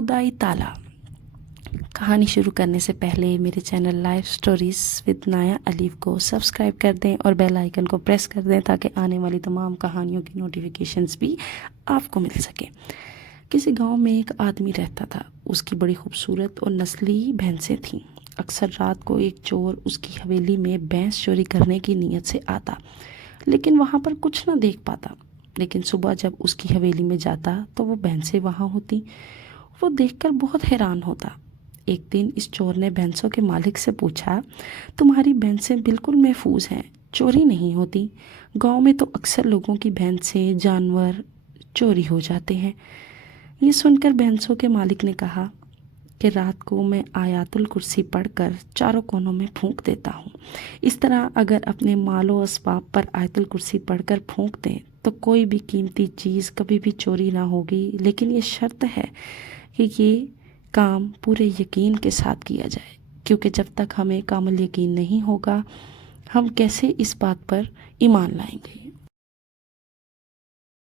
خدائی تالا۔ کہانی شروع کرنے سے پہلے میرے چینل لائف سٹوریز ود نایا الیف کو سبسکرائب کر دیں اور بیل آئیکن کو پریس کر دیں تاکہ آنے والی تمام کہانیوں کی نوٹیفیکیشنز بھی آپ کو مل سکیں۔ کسی گاؤں میں ایک آدمی رہتا تھا۔ اس کی بڑی خوبصورت اور نسلی بھینسیں تھیں۔ اکثر رات کو ایک چور اس کی حویلی میں بھینس چوری کرنے کی نیت سے آتا، لیکن وہاں پر کچھ نہ دیکھ پاتا۔ لیکن صبح جب اس کی حویلی میں جاتا تو وہ بھینسیں وہاں ہوتی۔ وہ دیکھ کر بہت حیران ہوتا۔ ایک دن اس چور نے بھینسوں کے مالک سے پوچھا، تمہاری بھینسیں بالکل محفوظ ہیں، چوری نہیں ہوتی؟ گاؤں میں تو اکثر لوگوں کی بھینسیں، جانور چوری ہو جاتے ہیں۔ یہ سن کر بھینسوں کے مالک نے کہا کہ رات کو میں آیات الکرسی پڑھ کر چاروں کونوں میں پھونک دیتا ہوں۔ اس طرح اگر اپنے مال و اسباب پر آیت الکرسی پڑھ کر پھونک دیں تو کوئی بھی قیمتی چیز کبھی بھی چوری نہ ہوگی، لیکن یہ شرط ہے کہ یہ کام پورے یقین کے ساتھ کیا جائے، کیونکہ جب تک ہمیں کامل یقین نہیں ہوگا ہم کیسے اس بات پر ایمان لائیں گے۔